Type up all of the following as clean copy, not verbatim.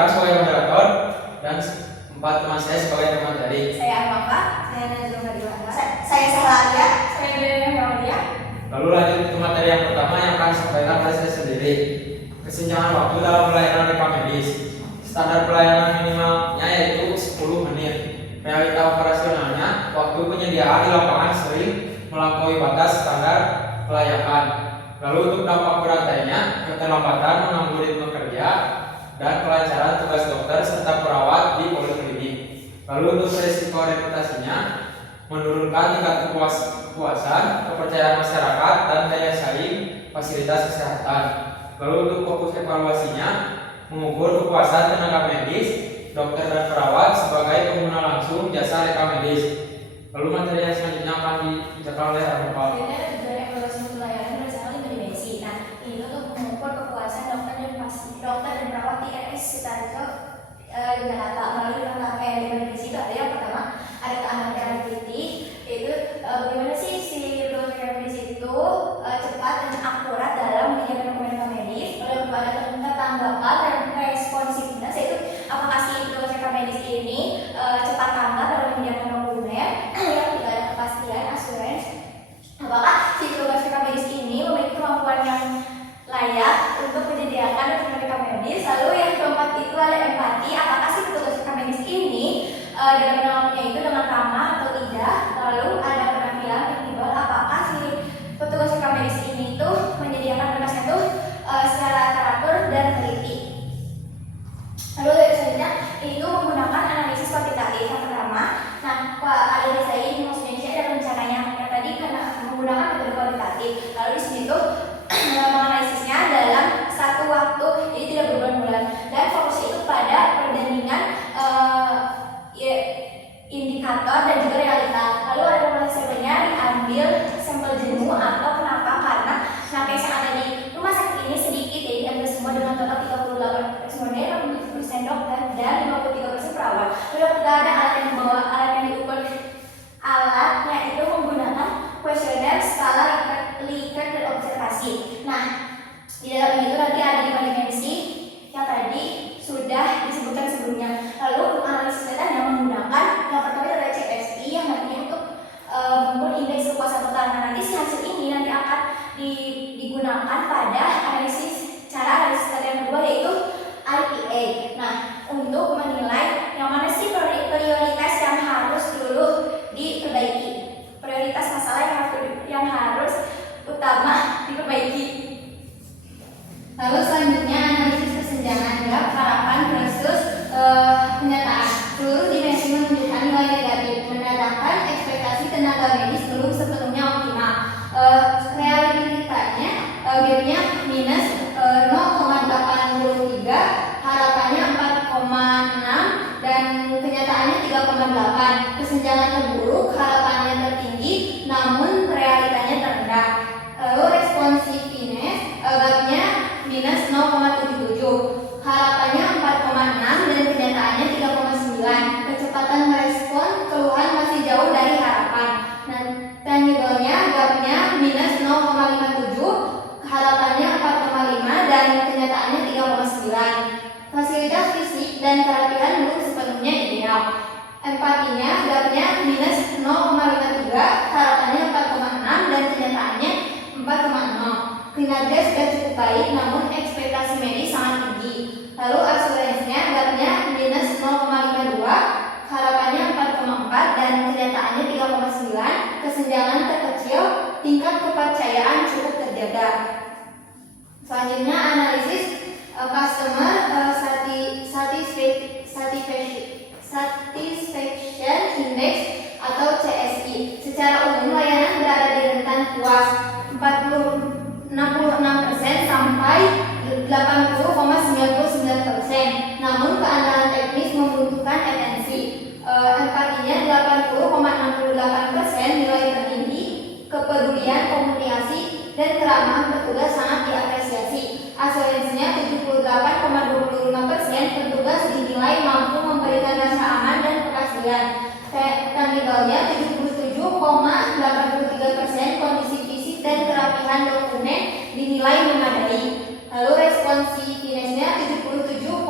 Farhan sebagai moderator dan 4 teman saya sebagai pemateri. Saya Armafa, saya Nazrul Hadiwanda, saya Salaria, saya Deden Maulia. Lalu lanjut ke materi yang pertama yang akan disampaikan oleh saya sendiri. Kesenjangan waktu dalam pelayanan rekam medis. Standar pelayanan minimalnya yaitu 10 menit. Realita operasionalnya, waktu penyediaan di lapangan sering melampaui batas standar kelayakan. Lalu untuk dampak berantainya, keterlambatan mengganggu ritme kerja dan kelancaran tugas dokter serta perawat di poliklinik. Lalu untuk risiko reputasinya, menurunkan tingkat kepuasan, kepercayaan masyarakat dan daya saing fasilitas kesehatan. Lalu untuk fokus evaluasinya, mengukur kepuasan tenaga medis, dokter dan perawat sebagai pengguna langsung jasa rekam medis. Lalu materi yang selanjutnya akan dijelaskan oleh Armafa. Tujuan evaluasi pelayanan berdasarkan 5 dimensi. Nah, ini untuk mengukur kepuasan dokter dan perawat di RS Sutarjo Jakarta melalui langkah yang dimensi itu ada yang pertama ada keahlian kreativiti, yaitu bagaimana sih si dokter medis itu cepat dan akurat dalam menyediakan dokumen medis. Lalu ada tanggapan dan responsiveness, yaitu apakah si dokter medis ini cepat tanggap dalam menyediakan dokumen. Yang ketiga ada kepastian assurance, apakah si dokter medis ini memiliki kemampuan yang layak untuk menyediakan dokumen medis. Lalu yang keempat itu ada empati, apakah si petugas medis ini dalam menanggapinya itu dengan ramah atau tidak. Lalu ada penampilan fleksibel, apakah si petugas medis ini itu menyediakan berkasnya itu secara teratur dan teliti. Lalu selanjutnya itu menggunakan analisis kuantitatif. Yang pertama, nah ada di saya ini maksudnya ada rencananya yang tadi karena menggunakan metode kualitatif. Lalu di sini tuh menganalisisnya dalam satu waktu, jadi tidak berbulan-bulan, dan fokusnya itu pada perbandingan indikator dan juga realita. Lalu ada populasi sampelnya diambil sampel jenuh atau kenapa, karena nakes yang ada di rumah sakit ini sedikit, jadi diambil semua dengan total 38 responden, 60% dokter dan 53% perawat. Lalu kita ada alat yang dibawa, alat yang diukur alatnya itu menggunakan kuesioner, skala, Likert dan observasi. Nah, di dalam itu nanti ada 5 dimensi yang tadi sudah disebutkan sebelumnya. Lalu analisis data yang menggunakan yang pertama itu ada CSI yang nanti untuk mengukur indeks kepuasan total. Nah, nanti si hasil ini nanti akan digunakan pada analisis data yang kedua yaitu IPA. Nah, untuk menilai yang mana sih prioritas yang harus dulu diperbaiki, prioritas masalah yang harus utama diperbaiki. Lalu selanjutnya analisis kesenjangan gap harapan versus kenyataan. Seluruh dimensi menunjukkan nilai negatif, menandakan ekspektasi tenaga medis belum sepenuhnya optimal. Realitanya gapnya minus 0,83, harapannya 4,6 dan kenyataannya 3,8. Kesenjangan terburuk, harapannya tertinggi namun realitanya terendah. Lalu responsiveness gapnya minus 0,77, harapannya 4,6 dan kenyataannya 3,9. Kecepatan merespon keluhan masih jauh dari harapan. Dan tangible-nya gapnya minus 0,57, harapannya 4,5 dan kenyataannya 3,9. Fasilitas fisik dan kerapihan belum sepenuhnya ideal. Empatinya gapnya minus 0,53, harapannya 4,6 dan kenyataannya 4,0. Kinerja sudah cukup baik namun ekspektasi medis sangat tinggi. Lalu asuransinya gapnya minus 0,52, harapannya 4,4 dan kenyataannya 3,9. Kesenjangan terkecil, tingkat kepercayaan cukup terjaga. Selanjutnya analisis customer satisfaction index atau CSI. Secara umum layanan berada di rentan puas 66% sampai 80,99%. Namun keandalan teknis membutuhkan atensi. Empatinya 80,68%, nilai tertinggi. Kepedulian, komunikasi dan keramahan petugas sangat diapresiasi. Asuransinya 78,25%, petugas dinilai mampu memberikan rasa aman dan kepastian. Tangible-nya 77,83%, kondisi fisik dan kerapihan dokumen dinilai memadai. Lalu responsiveness-nya 77,5%,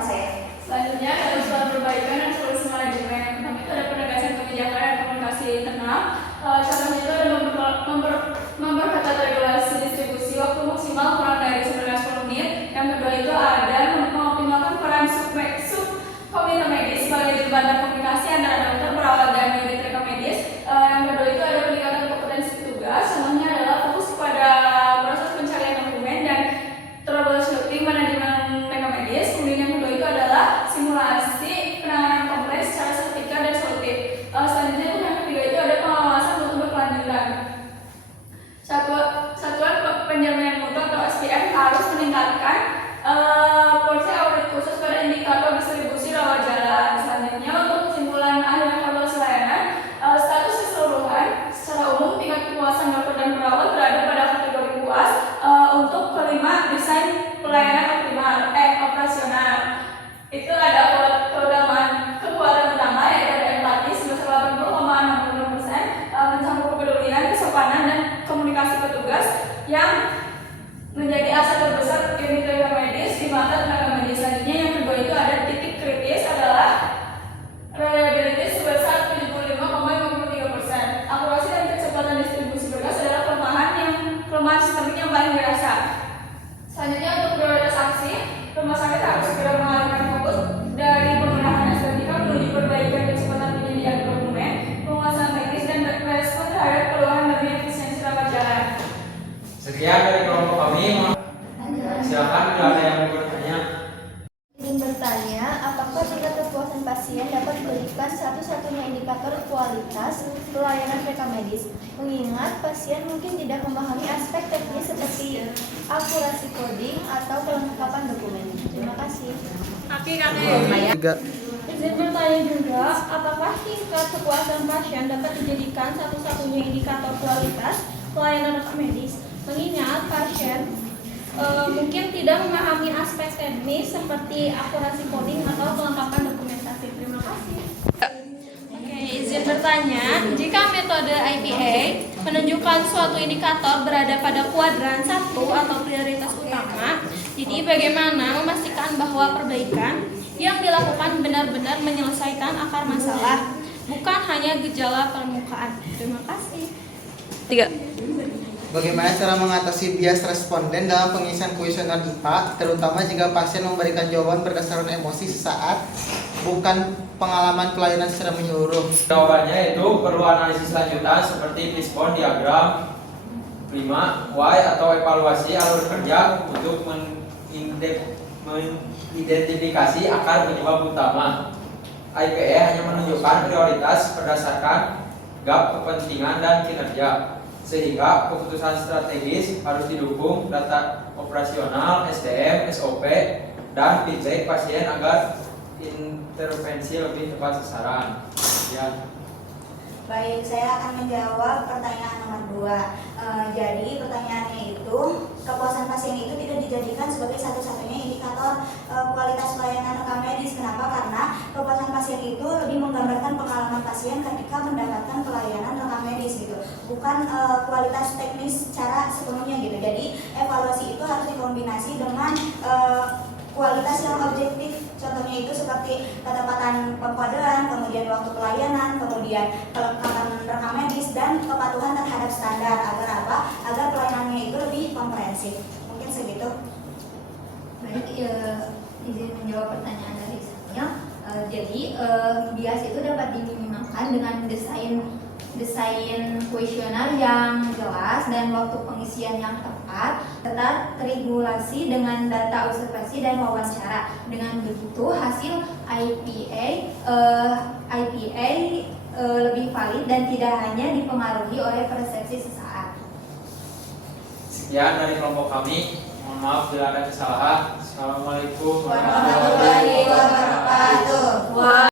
sama saya. Selanjutnya ada usulan perbaikan dan solusi manajemen. Yang pertama itu ada penegasan kebijakan dan komunikasi internal. Contohnya itu ada memperketat regulasi distribusi waktu maksimal kurang dari 19 menit. Yang kedua itu ada mengoptimalkan peran komite medis sebagai jembatan komunikasi antara dokter, perawat, dan unit rekam medis. Yang kedua itu ada peningkatan kompetensi petugas. Contohnya adalah fokus pada proses pencarian dokumen dan troubleshooting manajemen rekam medis. Kemudian yang kedua itu adalah simulasi penanganan kompleks secara seketika dan solutif. Selanjutnya itu yang ketiga itu ada pengawasan mutu berkelanjutan. Satuan penjaminan mutu atau SPM harus meningkatkan porsi audit khusus pada indikator distribusi rawat jalan. Selanjutnya untuk kesimpulan akhir evaluasi layanan, status keseluruhan secara umum tingkat kepuasan dokter dan perawat berada pada kategori puas. Untuk kelima, desain pelayanan operasional itu ada kekuatan utama yaitu ada empati sebesar 80,60%, mencakup kepedulian, kesopanan, dan komunikasi petugas yang menjadi aset terbesar unit rekam medis di mata tenaga medis. Selanjutnya yang kedua itu ada titik kritis adalah reliability sebesar 75,53%. Akurasi dan kecepatan distribusi berkas adalah kelemahan sistemik yang paling dirasa. Selanjutnya untuk prioritas aksi, rumah sakit harus segera mengalihkan fokus dari pembenahan estetika menuju perbaikan kecepatan penyediaan dokumen, penguasaan teknis, dan respon terhadap keluhan lebih efisiensi rawat jalan. Sekian dari kelompok kami. Silakan bila ada yang mau bertanya. Ingin bertanya, apakah tingkat kepuasan pasien dapat dijadikan satu-satunya indikator kualitas pelayanan rekam medis? Mengingat pasien mungkin tidak memahami aspek teknis seperti akurasi coding atau kelengkapan dokumen. Terima kasih. Izin bertanya juga, apakah tingkat kepuasan pasien dapat dijadikan satu-satunya indikator kualitas pelayanan rekam medis? Mengingat pasien mungkin tidak memahami aspek teknis seperti akurasi coding atau kelengkapan dokumentasi. Terima kasih. Oke, izin bertanya, jika metode IPA menunjukkan suatu indikator berada pada kuadran 1 atau prioritas utama, jadi bagaimana memastikan bahwa perbaikan yang dilakukan benar-benar menyelesaikan akar masalah, bukan hanya gejala permukaan? Terima kasih. 3. Bagaimana cara mengatasi bias responden dalam pengisian kuesioner IPA, terutama jika pasien memberikan jawaban berdasarkan emosi sesaat, bukan pengalaman pelayanan secara menyeluruh? Jawabannya itu perlu analisis lanjutan seperti fishbone diagram, prima, Y atau evaluasi alur kerja untuk mengidentifikasi akar penyebab utama. IPE hanya menunjukkan prioritas berdasarkan gap kepentingan dan kinerja, sehingga keputusan strategis harus didukung data operasional, SDM, SOP, dan feedback pasien agar intervensi lebih tepat sasaran. Ya. Baik, saya akan menjawab pertanyaan nomor 2. Jadi pertanyaannya itu, kepuasan pasien itu tidak dijadikan sebagai satu-satunya indikator kualitas pelayanan rekam medis. Kenapa? Karena kepuasan pasien itu lebih menggambarkan pengalaman pasien ketika mendapatkan pelayanan rekam medis gitu, bukan kualitas teknis secara sepenuhnya gitu. Jadi evaluasi itu harus dikombinasi dengan kualitas yang objektif. Contohnya itu seperti ketepatan pengkodean, kemudian waktu pelayanan, kemudian kelengkapan rekam medis, dan kepatuhan terhadap standar. Agar apa? Agar pelayanannya itu lebih komprehensif. Mungkin segitu. Baik, izin menjawab pertanyaan dari saya. Jadi bias itu dapat diminimalkan dengan desain kuesioner yang jelas dan waktu pengisian yang tepat, serta regulasi dengan data observasi dan wawancara. Dengan begitu hasil IPA lebih valid dan tidak hanya dipengaruhi oleh persepsi sesaat. Sekian dari kelompok kami. Mohon maaf bila ada kesalahan. Assalamualaikum Warahmatullahi wabarakatuh.